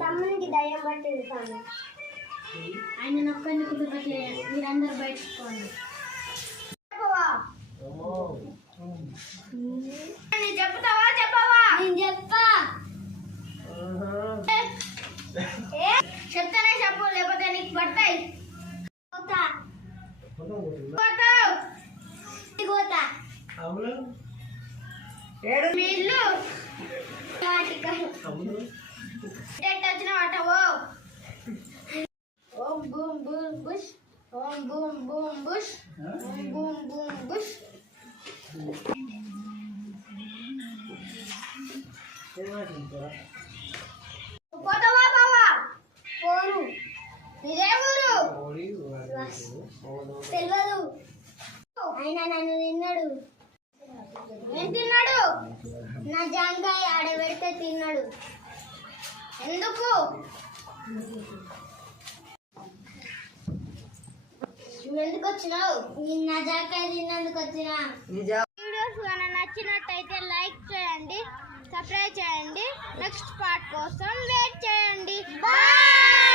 తమ్మునికి దయ్యం పట్టింది ఆయన నొక్కండి కుటుంబం మీరందరూ బయటకోండి చెప్తావా చెప్పవా నేను చెప్తా చెప్తానే చెప్పు లేకపోతే నీకు పడతాయి ఏడు నీళ్ళు వచ్చిన వాటవో ఓం బూమ్ బూమ్ బుష్ ఓం బూమ్ బూమ్ బుష్ ఓం బూమ్ బూమ్ బుష్ పోతావా బావా పోరు ఇదే ఊరు తెలియదు ఆయన నన్ను తిన్నాడు ఏం తిన్నాడు నా జాంకాయ ఆడబెడితే తిన్నాడు ఎందుకు నువ్వెందుకు వచ్చినావు నేను నా జాంకాయ తిన్నందుకు వచ్చినా వీడియోస్ కానీ నచ్చినట్టయితే లైక్ చేయండి, సబ్స్క్రైబ్ చేయండి, నెక్స్ట్ పార్ట్ కోసం వెయిట్ చేయండి. బాయ్.